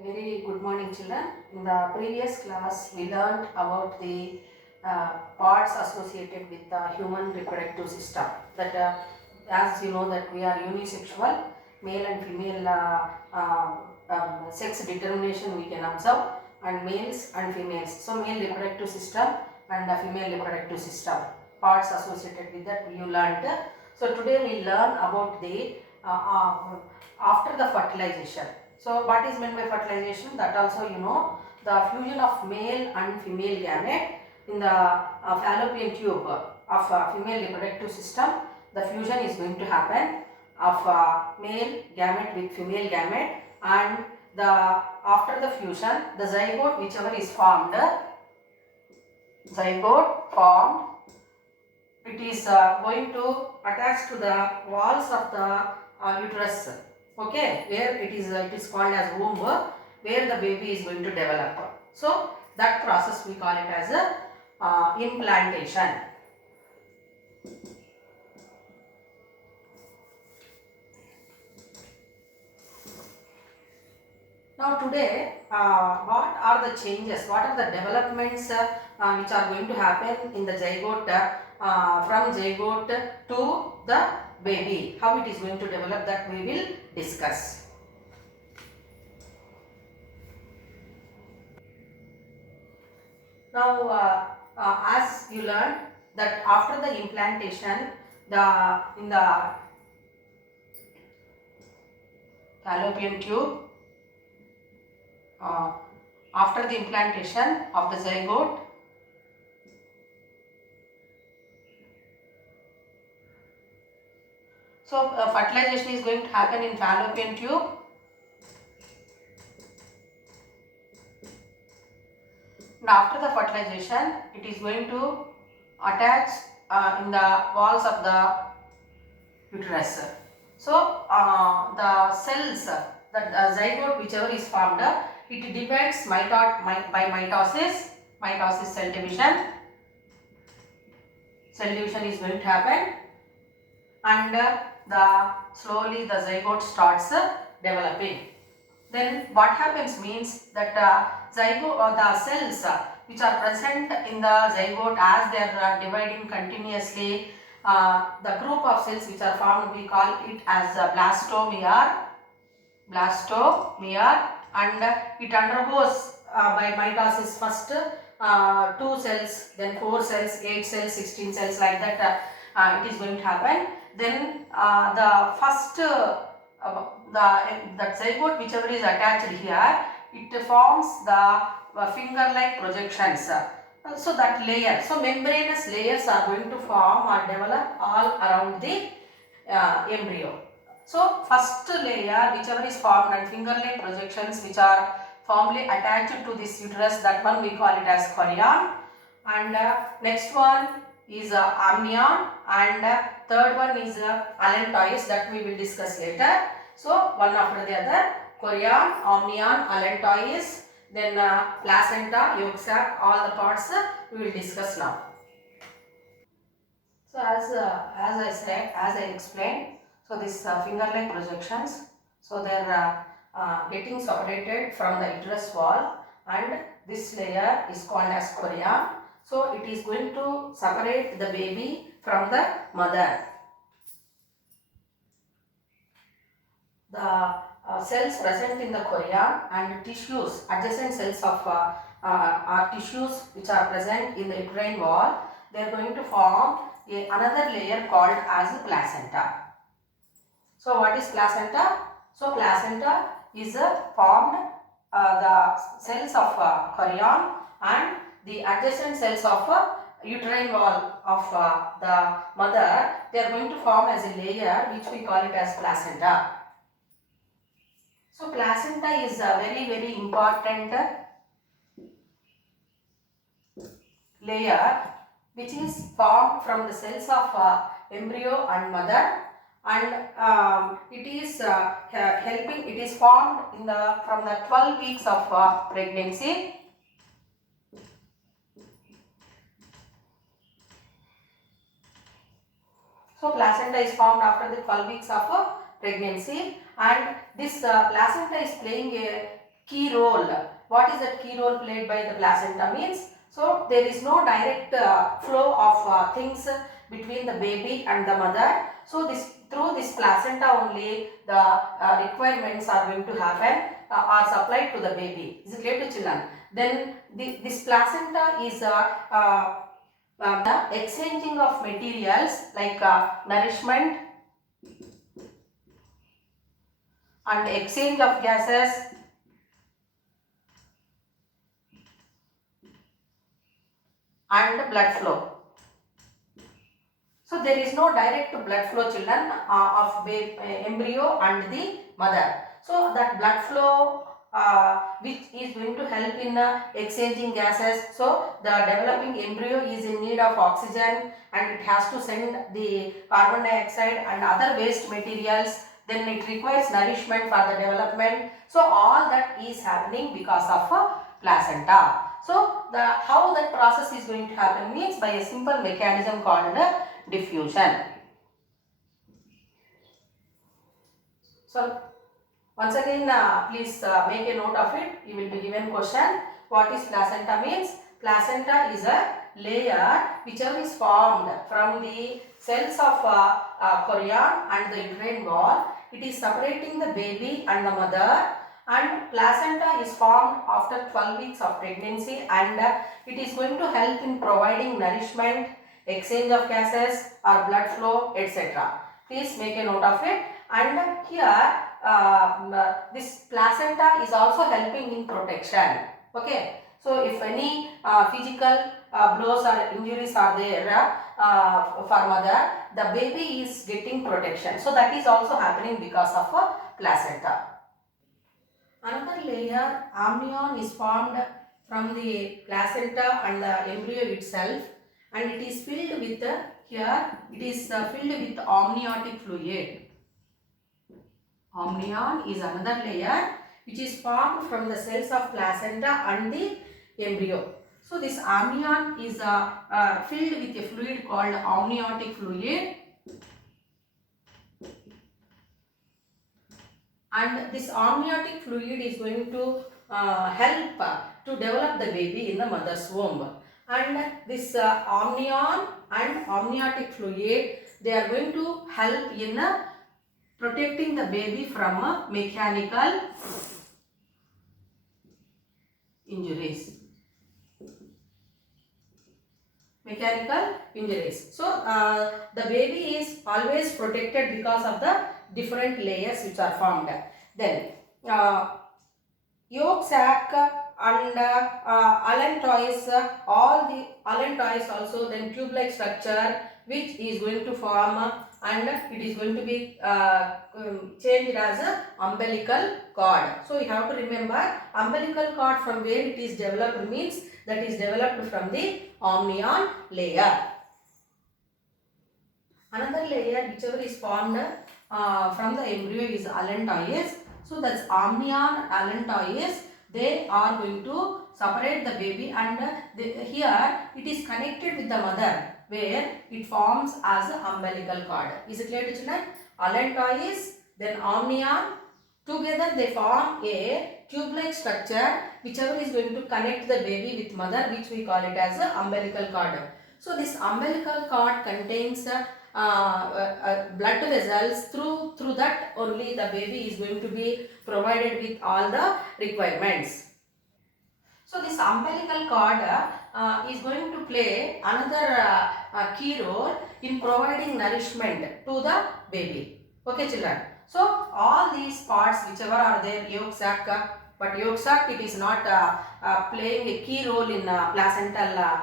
A very good morning, children. In the previous class, we learned about the parts associated with the human reproductive system. That, as you know, that we are unisexual, male and female sex determination we can observe, and males and females. So, male reproductive system and female reproductive system. Parts associated with that you learned. So, today we learn about the after the fertilization. So, what is meant by fertilization? That also you know, the fusion of male and female gamete in the fallopian tube of female reproductive system. The fusion is going to happen of male gamete with female gamete, and the after the fusion, the zygote whichever is formed, it is going to attach to the walls of the uterus. Okay, where it is called as womb, where the baby is going to develop. So that process we call it as a implantation. Now today, what are the changes, what are the developments which are going to happen in the zygote, from zygote to the baby, how it is going to develop, that we will discuss. Now, as you learned that after the implantation, in the fallopian tube, after the implantation of the zygote, so fertilization is going to happen in fallopian tube. And after the fertilization, it is going to attach in the walls of the uterus. So the cells, the zygote whichever is formed, it divides by mitosis, cell division. Cell division is going to happen, and slowly the zygote starts developing. Then what happens means that zygote or the cells which are present in the zygote, as they are dividing continuously, the group of cells which are formed, we call it as blastomere, and it undergoes by mitosis first 2 cells, then 4 cells, 8 cells, 16 cells, like that it is going to happen. Then the first that zygote whichever is attached here, it forms the finger-like projections. So that layer, so membranous layers are going to form or develop all around the embryo. So first layer whichever is formed and finger-like projections which are firmly attached to this uterus, that one we call it as chorion, and next one is amnion, and third one is allantois, that we will discuss later. So one after the other, chorion, amnion, allantois, then placenta, yolk sac, all the parts we will discuss now. So as I said, as I explained, so this finger-like projections, so they are getting separated from the uterus wall, and this layer is called as chorion. So it is going to separate the baby from the mother. The cells present in the chorion and tissues, adjacent cells of are tissues which are present in the uterine wall, they are going to form another layer called as placenta. So what is placenta? So placenta is formed the cells of chorion and the adjacent cells of uterine wall of the mother, they are going to form as a layer which we call it as placenta. So placenta is a very important layer which is formed from the cells of embryo and mother, and it is helping, it is formed in from the 12 weeks of pregnancy. So placenta is formed after the 12 weeks of pregnancy, and this placenta is playing a key role. What is that key role played by the placenta means? So there is no direct flow of things between the baby and the mother. So this through this placenta only the requirements are going to happen, are supplied to the baby. Is it clear to children? Then this placenta is the exchanging of materials like nourishment and exchange of gases and blood flow. So there is no direct blood flow, children, of embryo and the mother. So that blood flow which is going to help in exchanging gases. So the developing embryo is in need of oxygen and it has to send the carbon dioxide and other waste materials. Then it requires nourishment for the development. So all that is happening because of placenta. So how that process is going to happen means by a simple mechanism called diffusion. So once again please make a note of it. You will be given question. What is placenta means? Placenta is a layer which is formed from the cells of chorion and the uterine wall. It is separating the baby and the mother, and placenta is formed after 12 weeks of pregnancy, and it is going to help in providing nourishment, exchange of gases or blood flow, etc. Please make a note of it. And here this placenta is also helping in protection. Okay, so if any physical blows or injuries are there for mother, the baby is getting protection. So that is also happening because of placenta. Another layer, amnion, is formed from the placenta and the embryo itself, and it is filled with here it is filled with amniotic fluid. Amnion is another layer which is formed from the cells of placenta and the embryo. So this amnion is filled with a fluid called amniotic fluid, and this amniotic fluid is going to help to develop the baby in the mother's womb. And this amnion and amniotic fluid, they are going to help in protecting the baby from mechanical injuries. So the baby is always protected because of the different layers which are formed. Then yolk sac and allantois, all the allantois also, then tube-like structure which is going to form, and it is going to be changed as a umbilical cord. So you have to remember, umbilical cord from where it is developed means that is developed from the amnion layer. Another layer whichever is formed from the embryo is allantois. So that's amnion, allantois, they are going to separate the baby, and here it is connected with the mother where it forms as an umbilical cord. Is it clear to children? Allantois, then amnion, together they form a tube-like structure whichever is going to connect the baby with mother, which we call it as an umbilical cord. So this umbilical cord contains blood vessels. Through that only the baby is going to be provided with all the requirements. So this umbilical cord is going to play another key role in providing nourishment to the baby. Okay children. So all these parts whichever are there, yolk sac, but yolk sac it is not playing a key role in placental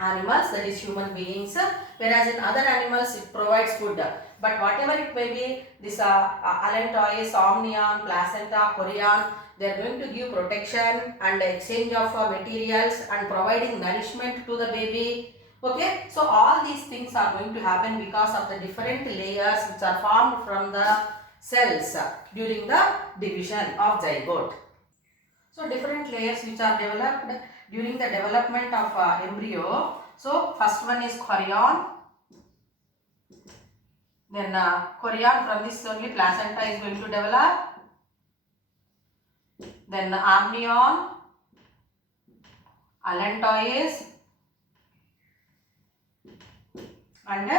animals, that is human beings, whereas in other animals it provides food. But whatever it may be, this allantois, amnion, placenta, chorion, they are going to give protection and exchange of materials and providing nourishment to the baby. Okay, so all these things are going to happen because of the different layers which are formed from the cells during the division of zygote. So different layers which are developed during the development of embryo. So first one is chorion. Then chorion, from this only placenta is going to develop. then amnion, allantois, and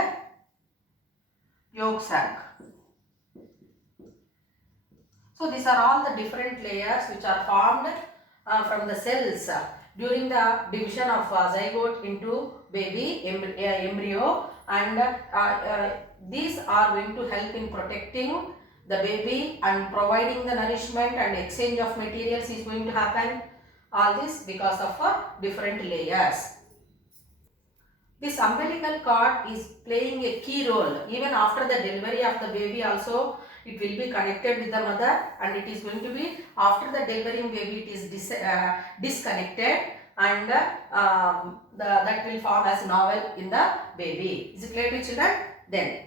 yolk sac. So these are all the different layers which are formed from the cells during the division of zygote into baby embryo, and these are going to help in protecting the baby and providing the nourishment, and exchange of materials is going to happen. All this because of different layers. This umbilical cord is playing a key role. Even after the delivery of the baby also, it will be connected with the mother, and it is going to be after the delivering baby it is disconnected, and that will form as novel in the baby. Is it clear to children? Then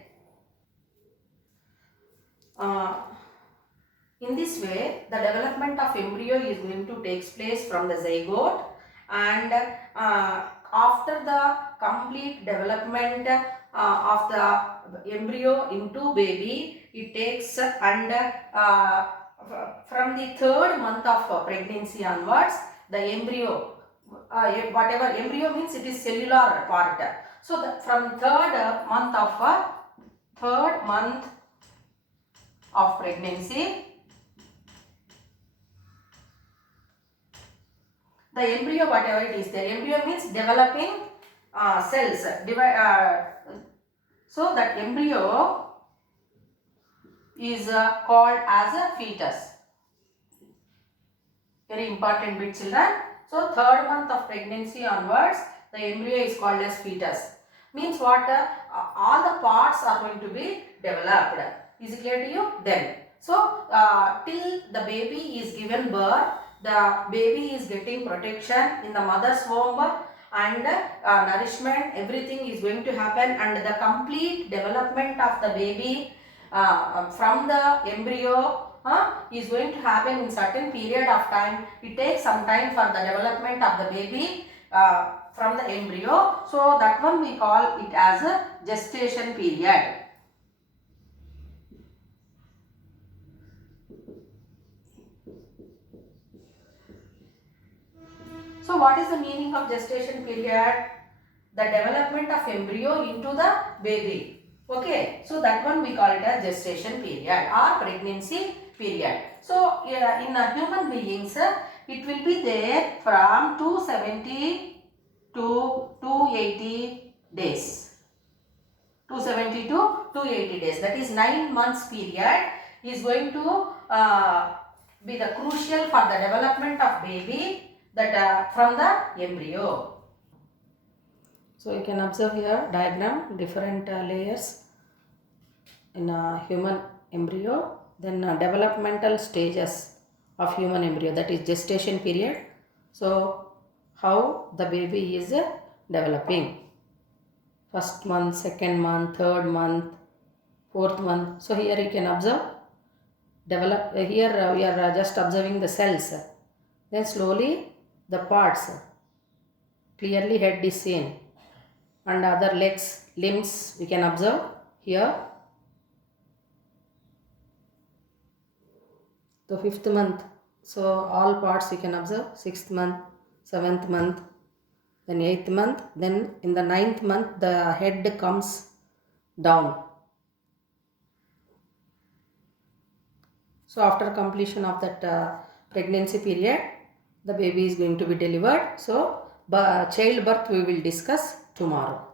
in this way, the development of embryo is going to take place from the zygote, and after the complete development of the embryo into baby, it takes, and from the 3rd month of pregnancy onwards, the embryo, whatever embryo means, it is cellular part. So from 3rd month of pregnancy, the embryo, whatever it is there, embryo means developing cells. So that embryo is called as a fetus. Very important bit, children. So 3rd month of pregnancy onwards, the embryo is called as fetus. Means what? All the parts are going to be developed. Is it clear to you? Then, so till the baby is given birth, the baby is getting protection in the mother's womb, and nourishment, everything is going to happen, and the complete development of the baby from the embryo is going to happen in certain period of time. It takes some time for the development of the baby from the embryo. So that one we call it as a gestation period. So what is the meaning of gestation period? The development of embryo into the baby. Okay, so that one we call it as gestation period or pregnancy period. So in human beings, it will be there from 270 to 280 days. 270 to 280 days. That is 9 months period is going to be the crucial for the development of baby, that from the embryo. So you can observe here diagram, different layers in a human embryo, then developmental stages of human embryo, that is gestation period. So how the baby is developing, 1st month, 2nd month, 3rd month, 4th month. So here you can observe develop. Here we are just observing the cells. Then slowly the parts, clearly head is seen, and other legs, limbs we can observe here. The 5th month, so all parts you can observe, 6th month, 7th month, then 8th month, then in the 9th month the head comes down. So after completion of that pregnancy period, the baby is going to be delivered. So childbirth we will discuss tomorrow.